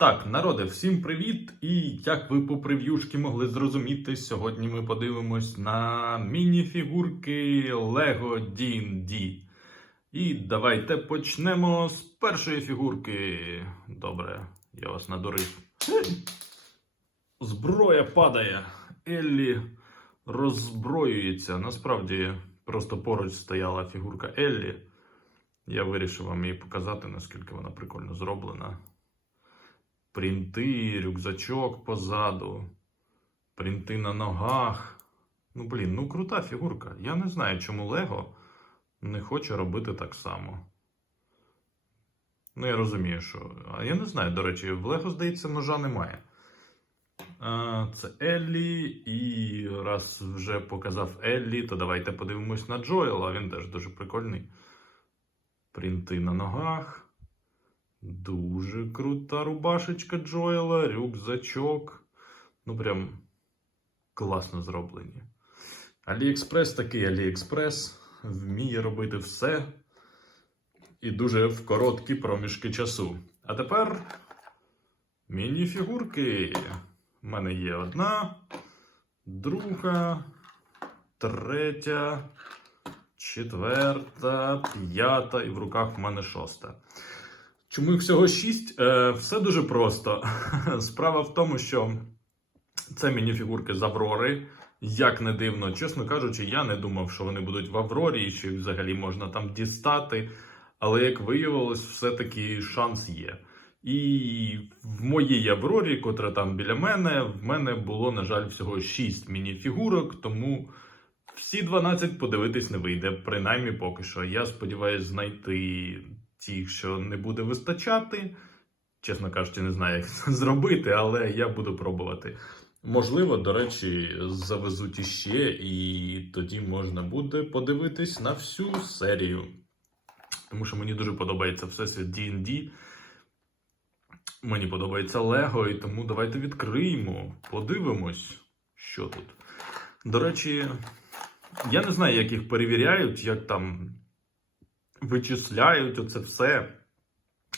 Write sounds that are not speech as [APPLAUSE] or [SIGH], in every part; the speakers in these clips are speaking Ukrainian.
Так, народе, всім привіт! І як ви по прев'юшки могли зрозуміти, сьогодні ми подивимось на міні-фігурки Lego D&D. І давайте почнемо з першої фігурки. Добре, я вас надурив. Зброя падає. Еллі роззброюється. Насправді, просто поруч стояла фігурка Еллі. Я вирішив вам її показати, наскільки вона прикольно зроблена. Принти, рюкзачок позаду, принти на ногах. Ну, блін, ну крута фігурка. Я не знаю, чому Лего не хоче робити так само. Ну, я розумію, що. А я не знаю, до речі, в Лего, здається, ножа немає. Це Еллі, і раз вже показав Еллі, то давайте подивимось на Джоела. Він теж дуже прикольний. Принти на ногах. Дуже крута рубашечка Джоела, рюкзачок. Ну, прям класно зроблені. Аліекспрес такий Аліекспрес. Вміє робити все. І дуже в короткі проміжки часу. А тепер міні-фігурки. У мене є одна, друга, третя, четверта, п'ята, і в руках в мене шоста. Чому їх всього шість? Е, все дуже просто. [LAUGHS] Справа в тому, що це мініфігурки з Аврори. Як не дивно, чесно кажучи, я не думав, що вони будуть в Аврорі, що взагалі можна там дістати. Але як виявилось, все-таки шанс є. І в моїй Аврорі, котра там біля мене, в мене було, на жаль, всього 6 мініфігурок, тому всі 12 подивитись не вийде, принаймні поки що. Я сподіваюся знайти ті, що не буде вистачати. Чесно кажучи, не знаю, як це [LAUGHS] зробити, але я буду пробувати. Можливо, до речі, завезуть іще, і тоді можна буде подивитись на всю серію. Тому що мені дуже подобається всесвіт D&D. Мені подобається Лего, і тому давайте відкриємо, подивимось, що тут. До речі, я не знаю, як їх перевіряють, як там вичисляють оце все.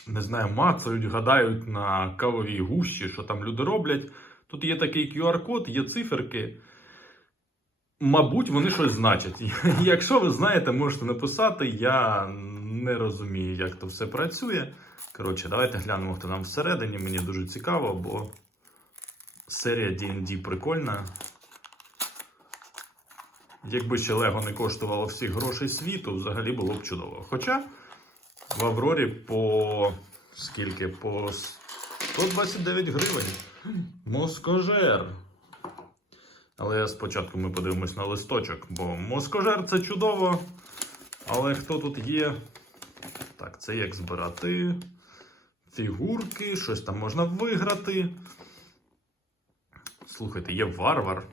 Не знаю, мацають, гадають на кавовій гущі, що там люди роблять. Тут є такий QR-код, є циферки. Мабуть, вони щось значать. [LAUGHS] Якщо ви знаєте, можете написати. Я не розумію, як то все працює. Коротше, давайте глянемо, хто нам всередині. Мені дуже цікаво, бо серія D&D прикольна. Якби ще Лего не коштувало всіх грошей світу, взагалі було б чудово. Хоча в Аврорі по скільки? По 129 гривень. Москожер. Але спочатку ми подивимось на листочок, бо москожер це чудово. Але хто тут є? Так, це як збирати фігурки, щось там можна виграти. Слухайте, є варвар.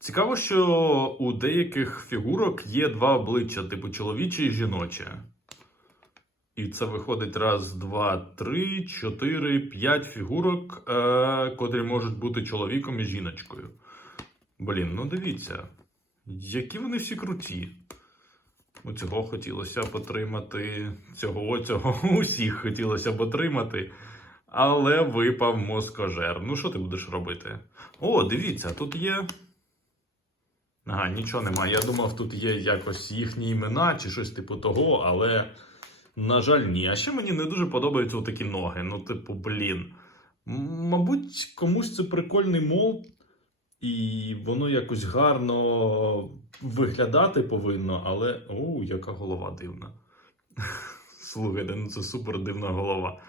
Цікаво, що у деяких фігурок є два обличчя, типу чоловіче і жіноче. І це виходить раз, два, три, чотири, п'ять фігурок, е- котрі можуть бути чоловіком і жіночкою. Блін, ну дивіться, які вони всі круті. У цього хотілося б отримати, цього, цього [LAUGHS] усіх хотілося б отримати. Але випав москожер. Ну, що ти будеш робити? О, дивіться, тут є. Ага, нічого немає. Я думав, тут є якось їхні імена чи щось типу того, але, на жаль, ні. А ще мені не дуже подобаються такі ноги. Ну, типу, блін. Мабуть, комусь це прикольний молд, і воно якось гарно виглядати повинно, але. Оу, яка голова дивна. [LAUGHS] Слухайте, ну це супер дивна голова.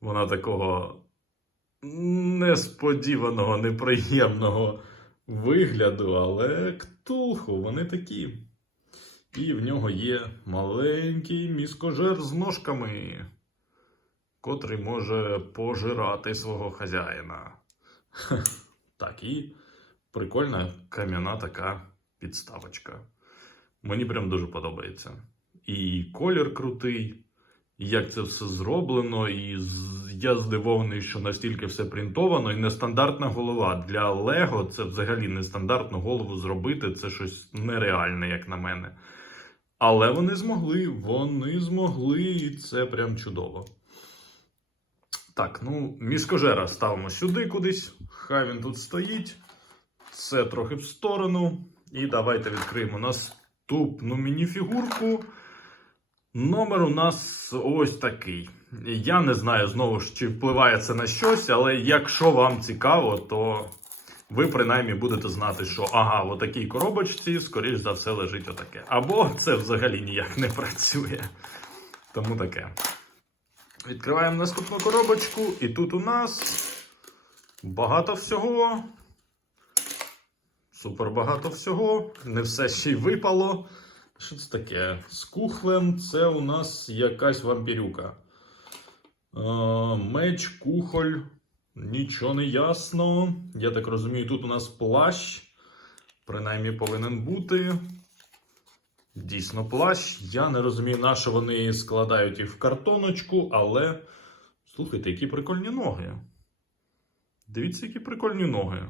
Вона такого несподіваного, неприємного вигляду, але ктулху, вони такі. І в нього є маленький міскожер з ножками, котрий може пожирати свого хазяїна. Так, і прикольна кам'яна така підставочка. Мені прям дуже подобається. І колір крутий, як це все зроблено, і я здивований, що настільки все принтовано, і нестандартна голова. Для Лего це взагалі нестандартну голову зробити, це щось нереальне, як на мене. Але вони змогли, вони змогли, і це прям чудово. Так, ну, міскожера ставимо сюди кудись. Хай він тут стоїть. Це трохи в сторону. І давайте відкриємо наступну мініфігурку. Номер у нас ось такий. Я не знаю знову ж, чи впливає це на щось, але якщо вам цікаво, то ви принаймні будете знати, що ага, в отакій коробочці, скоріш за все, лежить отаке. Або це взагалі ніяк не працює. Тому таке. Відкриваємо наступну коробочку, і тут у нас багато всього. Супер багато всього. Не все ще й випало. Що це таке? З кухлем це у нас якась вампірюка. Е, меч, кухоль. Нічого не ясно. Я так розумію, тут у нас плащ. Принаймні повинен бути. Дійсно, плащ. Я не розумію, на що вони складають їх в картоночку, але. Слухайте, які прикольні ноги. Дивіться, які прикольні ноги.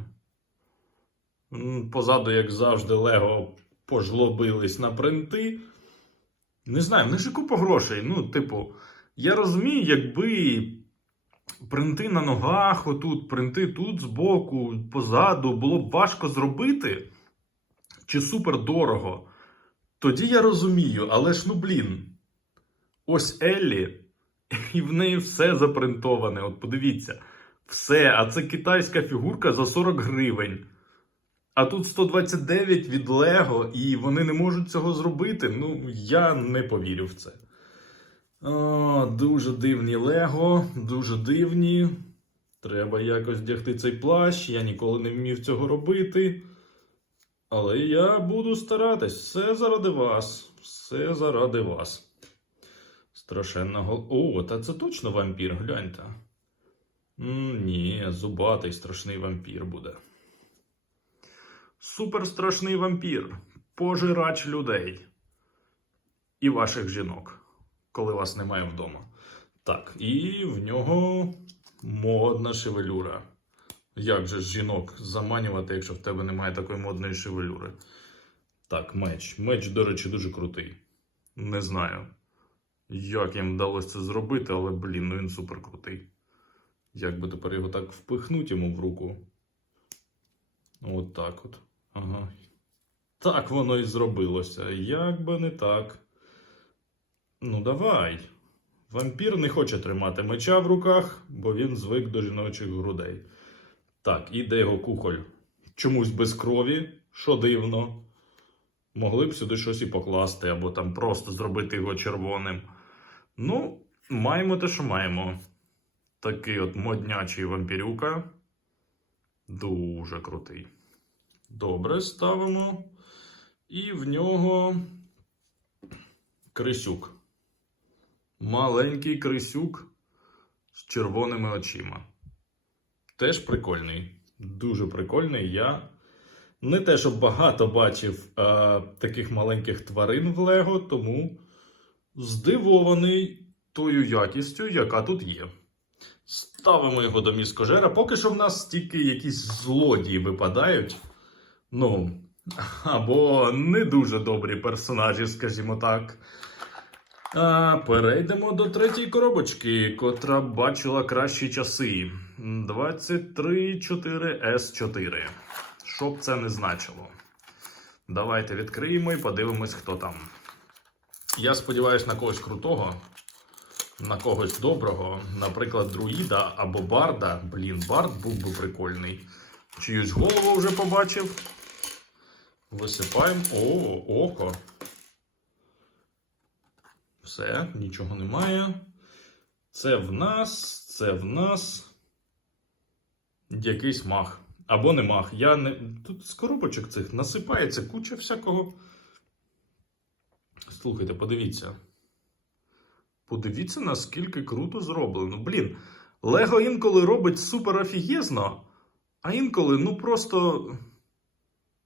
Позаду, як завжди, Лего пожлобились на принти. Не знаю, в них же купа грошей. Ну, типу, я розумію, якби принти на ногах, отут, принти тут збоку, позаду, було б важко зробити чи супер дорого. Тоді я розумію, але ж ну блін. Ось Еллі, і в неї все запринтоване. От подивіться, все. А це китайська фігурка за 40 гривень. А тут 129 від Лего, і вони не можуть цього зробити. Ну, я не повірю в це. О, дуже дивні Лего, дуже дивні. Треба якось вдягти цей плащ. Я ніколи не вмів цього робити. Але я буду старатись. Все заради вас. Все заради вас. Страшенна гол. О, та це точно вампір, гляньте. М, ні, зубатий страшний вампір буде. Суперстрашний вампір. Пожирач людей. І ваших жінок, коли вас немає вдома. Так, і в нього модна шевелюра. Як же жінок заманювати, якщо в тебе немає такої модної шевелюри? Так, меч. Меч, до речі, дуже крутий. Не знаю, як їм вдалося це зробити, але, блін, ну він супер крутий. Як би тепер його так впихнуть йому в руку? От так от. Ага. Так воно і зробилося. Як би не так. Ну, давай. Вампір не хоче тримати меча в руках, бо він звик до жіночих грудей. Так, іде його кухоль. Чомусь без крові, що дивно. Могли б сюди щось і покласти, або там просто зробити його червоним. Ну, маємо те, що маємо. Такий от моднячий вампірюка. Дуже крутий. Добре, ставимо. І в нього крисюк. Маленький крисюк з червоними очима. Теж прикольний. Дуже прикольний. Я не те, щоб багато бачив а, таких маленьких тварин в Лего, тому здивований тою якістю, яка тут є. Ставимо його до міскожера. Поки що в нас тільки якісь злодії випадають. Ну, або не дуже добрі персонажі, скажімо так. А, перейдемо до третьої коробочки, котра бачила кращі часи. 234S4. Що б це не значило. Давайте відкриємо і подивимось, хто там. Я сподіваюся на когось крутого, на когось доброго, наприклад, друїда або барда. Блін, бард був би прикольний. Чиюсь голову вже побачив. Висипаємо. О, око. Все, нічого немає. Це в нас, це в нас якийсь мах. Або не мах. Я не... Тут з коробочок цих насипається куча всякого. Слухайте, подивіться. Подивіться, наскільки круто зроблено. Блін, Лего інколи робить супер офігезно, а інколи, ну просто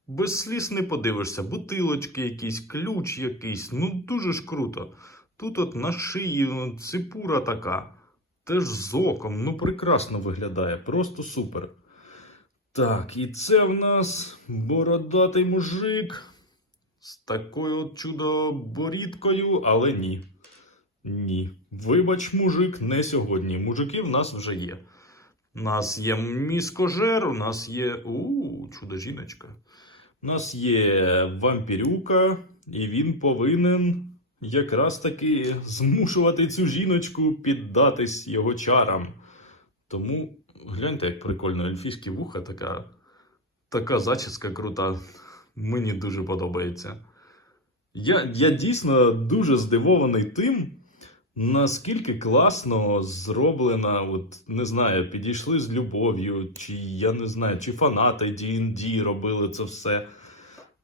без сліз не подивишся. Бутилочки якісь, ключ якийсь. Ну дуже ж круто. Тут от на шиї ну, ципура така. Теж з оком. Ну прекрасно виглядає. Просто супер. Так, і це в нас бородатий мужик з такою от чудо-борідкою, але ні. Ні. Вибач, мужик, не сьогодні. Мужики в нас вже є. У нас є міскожер, у нас є. У, чудо жіночка. У нас є вампірюка, і він повинен якраз таки змушувати цю жіночку піддатись його чарам. Тому гляньте, як прикольно, ельфійські вуха, така, така зачіска крута. Мені дуже подобається. Я, я дійсно дуже здивований тим, наскільки класно зроблена, от не знаю, підійшли з любов'ю, чи я не знаю, чи фанати D&D робили це все.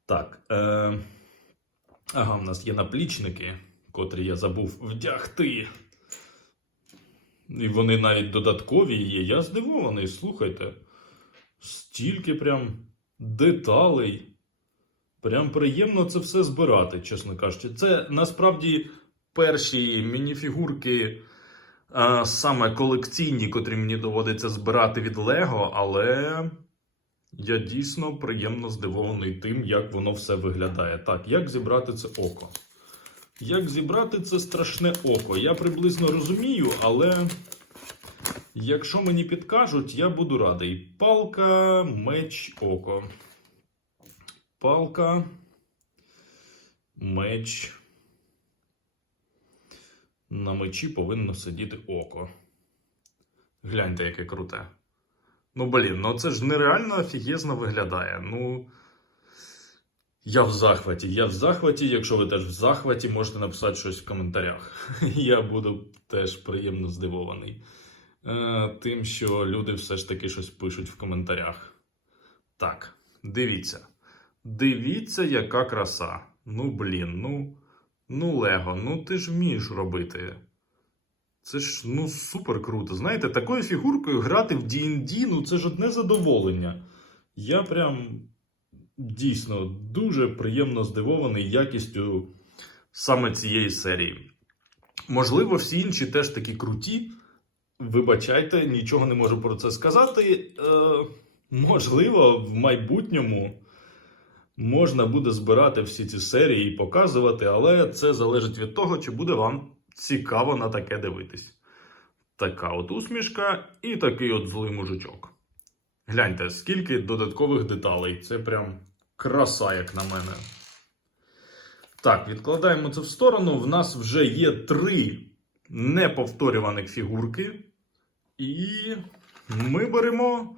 Так. Е... Ага, в нас є наплічники, котрі я забув вдягти. І вони навіть додаткові є. Я здивований, слухайте. Стільки прям деталей. Прям приємно це все збирати, чесно кажучи. Це насправді перші мініфігурки, саме колекційні, котрі мені доводиться збирати від Лего, але я дійсно приємно здивований тим, як воно все виглядає. Так, як зібрати це око? Як зібрати це страшне око? Я приблизно розумію, але якщо мені підкажуть, я буду радий. Палка, меч, око. Палка, меч. На мечі повинно сидіти око. Гляньте, яке круте. Ну, блін, ну це ж нереально офігезно виглядає. Ну. Я в захваті. Я в захваті. Якщо ви теж в захваті, можете написати щось в коментарях. [LAUGHS] Я буду теж приємно здивований. Е, тим, що люди все ж таки щось пишуть в коментарях. Так, дивіться. Дивіться, яка краса. Ну, блін, ну. Ну, Лего, ну ти ж вмієш робити. Це ж ну супер круто. Знаєте, такою фігуркою грати в D&D, ну це ж одне задоволення. Я прям дійсно дуже приємно здивований якістю саме цієї серії. Можливо, всі інші теж такі круті. Вибачайте, нічого не можу про це сказати. Е, можливо, в майбутньому можна буде збирати всі ці серії і показувати, але це залежить від того, чи буде вам цікаво на таке дивитись. Така от усмішка і такий от злий мужичок. Гляньте, скільки додаткових деталей. Це прям краса, як на мене. Так, відкладаємо це в сторону. В нас вже є три неповторюваних фігурки. І ми беремо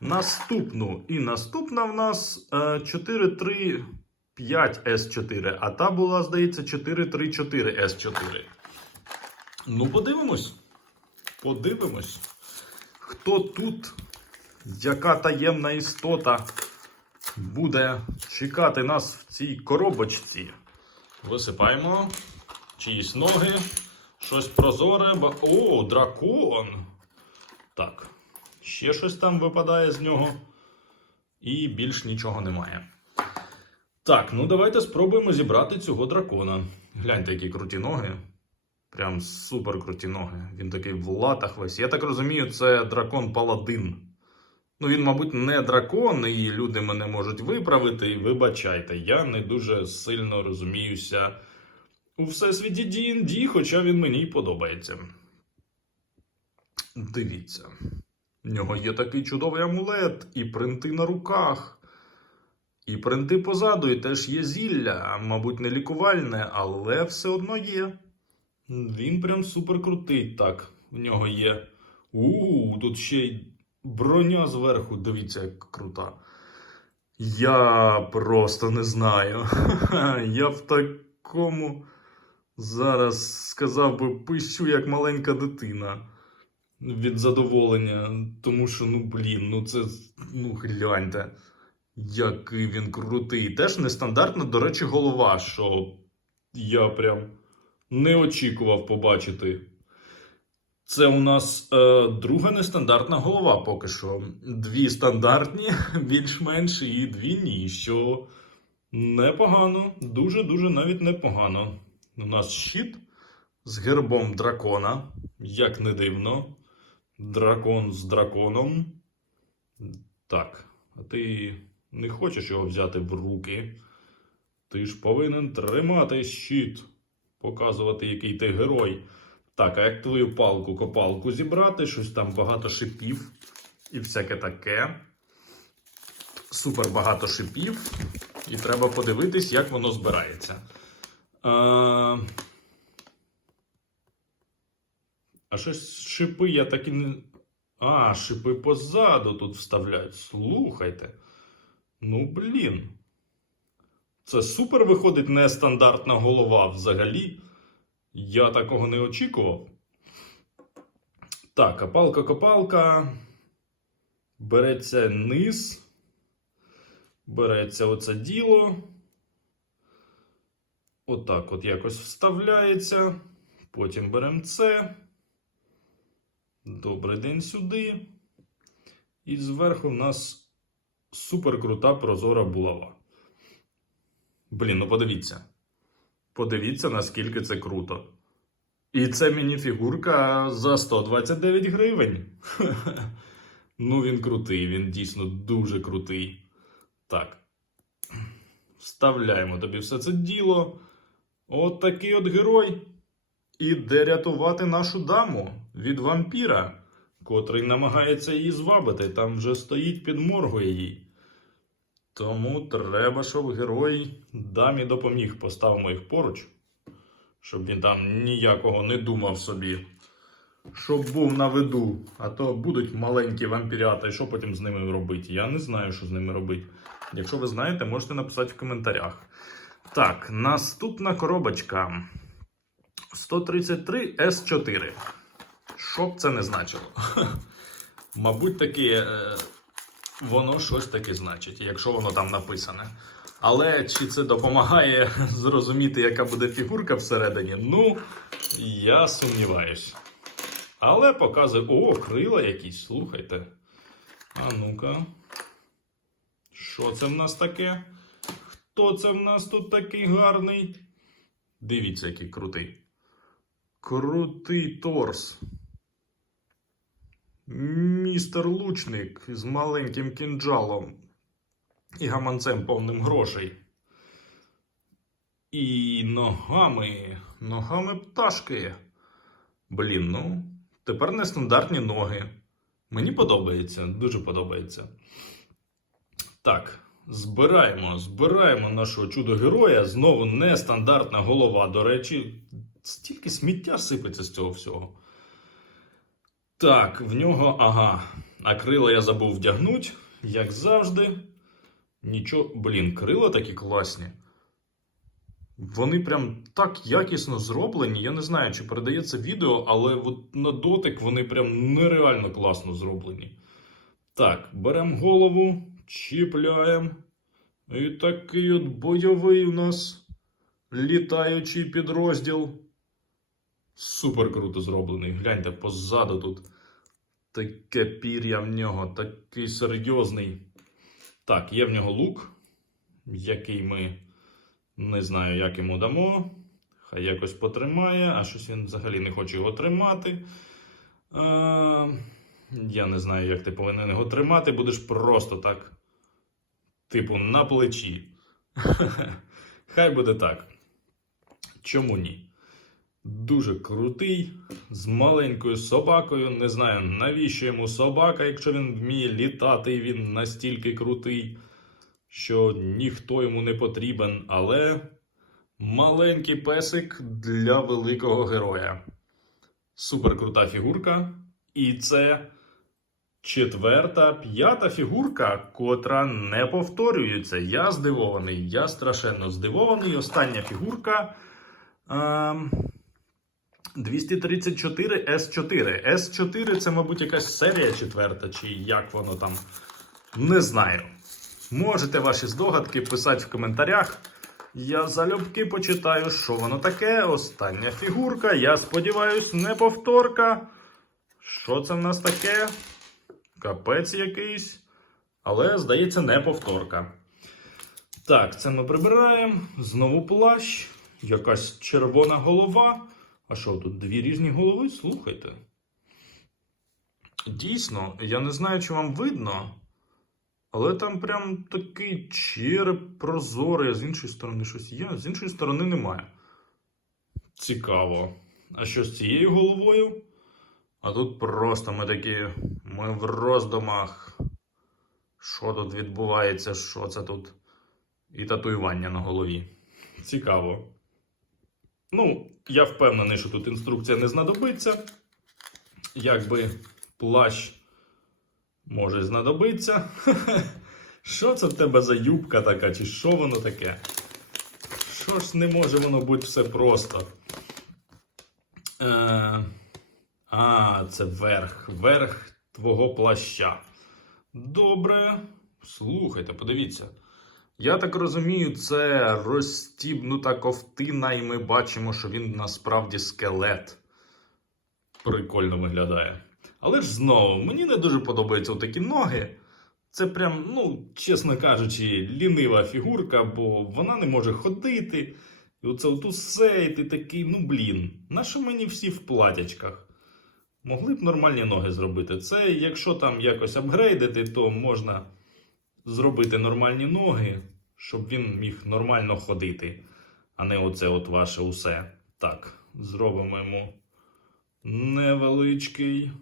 наступну. І наступна в нас е, 435 S4, а та була, здається, 434 S4. Ну, подивимось. Подивимось. Хто тут, яка таємна істота буде чекати нас в цій коробочці? Висипаємо чиїсь ноги, щось прозоре. О, дракон! Так, ще щось там випадає з нього. І більш нічого немає. Так, ну давайте спробуємо зібрати цього дракона. Гляньте, які круті ноги. Прям супер круті ноги. Він такий в латах весь. Я так розумію, це дракон Паладин. Ну, він, мабуть, не дракон, і люди мене можуть виправити. І вибачайте, я не дуже сильно розуміюся у всесвіті D&D, хоча він мені й подобається. Дивіться. В нього є такий чудовий амулет, і принти на руках. І принти позаду, і теж є зілля, мабуть, не лікувальне, але все одно є. Він прям супер крутий. Так, в нього є. У, тут ще й броня зверху. Дивіться, як крута. Я просто не знаю. [LAUGHS] Я в такому зараз сказав би пищу як маленька дитина від задоволення. Тому що, ну блін, ну це ну гляньте. Який він крутий. Теж нестандартна, до речі, голова, що я прям не очікував побачити. Це у нас е, друга нестандартна голова поки що. Дві стандартні, [LAUGHS] більш-менш, і дві ні. Що непогано, дуже-дуже навіть непогано. У нас щит з гербом дракона, як не дивно. Дракон з драконом. Так, а ти не хочеш його взяти в руки. Ти ж повинен тримати щит. показувати, який ти герой. Так, а як твою палку-копалку зібрати, щось там багато шипів і всяке таке. Супер багато шипів. І треба подивитись, як воно збирається. А, а щось шипи я так і не. А, шипи позаду тут вставляють. Слухайте. Ну, блін. Це супер виходить нестандартна голова взагалі. Я такого не очікував. Так, а палка-копалка. Береться низ. Береться оце діло. Отак от якось вставляється. Потім беремо це. Добрий день сюди. І зверху в нас суперкрута прозора булава. Блін, ну подивіться. Подивіться, наскільки це круто. І це мініфігурка за 129 гривень. [LAUGHS] Ну, він крутий, він дійсно дуже крутий. Так. Вставляємо тобі все це діло. От такий от герой. Іде рятувати нашу даму від вампіра, котрий намагається її звабити. Там вже стоїть підморгує їй. Тому треба, щоб герой дамі допоміг. Поставимо їх поруч, щоб він там ніякого не думав собі. Щоб був на виду, а то будуть маленькі вампірята, і що потім з ними робити? Я не знаю, що з ними робити. Якщо ви знаєте, можете написати в коментарях. Так, наступна коробочка 133 S4. Що б це не значило? [LAUGHS] Мабуть, таки е, воно щось таке значить, якщо воно там написане. Але чи це допомагає [LAUGHS] зрозуміти, яка буде фігурка всередині? Ну, я сумніваюсь. Але показує. О, крила якісь, слухайте. А ну-ка. Що це в нас таке? Хто це в нас тут такий гарний? Дивіться, який крутий. Крутий торс. Містер лучник з маленьким кінджалом і гаманцем повним грошей. І ногами, ногами пташки. Блін, ну, тепер нестандартні ноги. Мені подобається, дуже подобається. Так, збираємо, збираємо нашого чудо-героя. Знову нестандартна голова. До речі, стільки сміття сипеться з цього всього. Так, в нього, ага. А крила я забув вдягнути, як завжди. Нічого, блін, крила такі класні. Вони прям так якісно зроблені. Я не знаю, чи передається відео, але от на дотик вони прям нереально класно зроблені. Так, беремо голову, чіпляємо. І такий от бойовий у нас літаючий підрозділ. Супер круто зроблений. Гляньте позаду тут. Таке пір'я в нього, такий серйозний. Так, є в нього лук, який ми не знаю, як йому дамо. Хай якось потримає, а щось він взагалі не хоче його тримати. А, я не знаю, як ти повинен його тримати. Будеш просто так. Типу, на плечі. [LAUGHS] Хай буде так. Чому ні? Дуже крутий, з маленькою собакою. Не знаю, навіщо йому собака, якщо він вміє літати, він настільки крутий, що ніхто йому не потрібен, але маленький песик для великого героя. Супер крута фігурка. І це четверта, п'ята фігурка, котра не повторюється. Я здивований, я страшенно здивований. Остання фігурка. Ем... 234 S4. S4 це, мабуть, якась серія четверта, чи як воно там. Не знаю. Можете ваші здогадки писати в коментарях. Я залюбки почитаю, що воно таке. Остання фігурка. Я сподіваюсь, не повторка. Що це в нас таке? Капець якийсь. Але, здається, не повторка. Так, це ми прибираємо. Знову плащ. Якась червона голова. А що, тут дві різні голови? Слухайте. Дійсно, я не знаю, чи вам видно, але там прям такий череп прозорий, а з іншої сторони щось є, а з іншої сторони немає. Цікаво. А що з цією головою? А тут просто ми такі. Ми в роздумах. Що тут відбувається? Що це тут? І татуювання на голові. Цікаво. Ну, я впевнений, що тут інструкція не знадобиться. Якби плащ може знадобиться. [LAUGHS] Що це в тебе за юбка така, чи що воно таке? Що ж не може воно бути все просто? Е, а, це верх. Верх твого плаща. Добре. Слухайте, подивіться. Я так розумію, це розстібнута ковтина, і ми бачимо, що він насправді скелет. Прикольно виглядає. Але ж знову, мені не дуже подобаються такі ноги. Це прям, ну, чесно кажучи, лінива фігурка, бо вона не може ходити. І оце от усе, і ти такий, ну блін, нащо мені всі в платячках? Могли б нормальні ноги зробити. Це якщо там якось апгрейдити, то можна зробити нормальні ноги, щоб він міг нормально ходити, а не оце от ваше усе. Так, зробимо йому невеличкий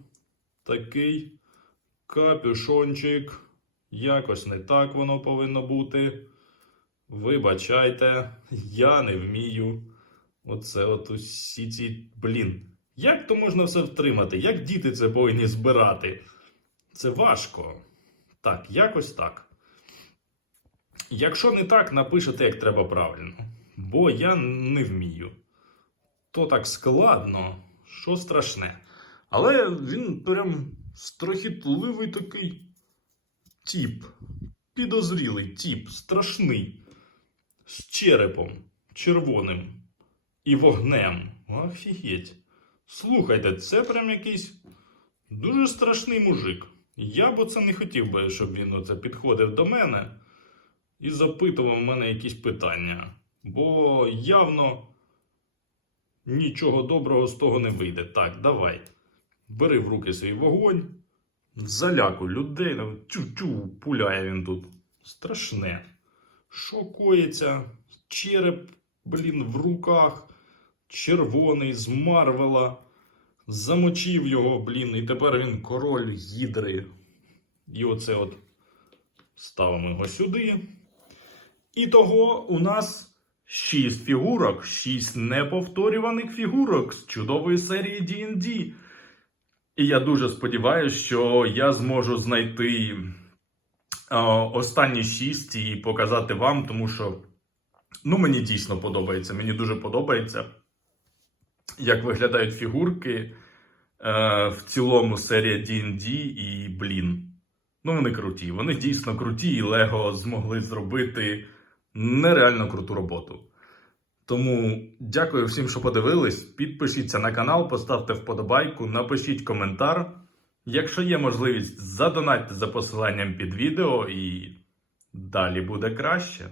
такий капюшончик. Якось не так воно повинно бути. Вибачайте, я не вмію. Оце от усі ці. Блін. Як то можна все втримати? Як діти це повинні збирати? Це важко. Так, якось так. Якщо не так, напишете, як треба правильно. Бо я не вмію. То так складно, що страшне. Але він прям страхітливий такий тіп. Підозрілий тіп, страшний. З черепом червоним і вогнем. Офігеть. Слухайте, це прям якийсь дуже страшний мужик. Я б оце не хотів би, щоб він оце підходив до мене і запитував у мене якісь питання. Бо явно нічого доброго з того не вийде. Так, давай. Бери в руки свій вогонь, заляку людей, тю-тю, пуляє він тут. Страшне. Що коїться? Череп, блін, в руках, червоний з Марвела. Замочив його, блін, і тепер він король гідри. І оце от ставимо його сюди. І того у нас 6 фігурок, 6 неповторюваних фігурок з чудової серії D&D. І я дуже сподіваюся, що я зможу знайти останні 6 і показати вам, тому що ну, мені дійсно подобається. Мені дуже подобається, як виглядають фігурки е, в цілому серія D&D і блін. Ну, вони круті. Вони дійсно круті, і Лего змогли зробити нереально круту роботу. Тому дякую всім, що подивились. Підпишіться на канал, поставте вподобайку, напишіть коментар. Якщо є можливість, задонатьте за посиланням під відео і далі буде краще.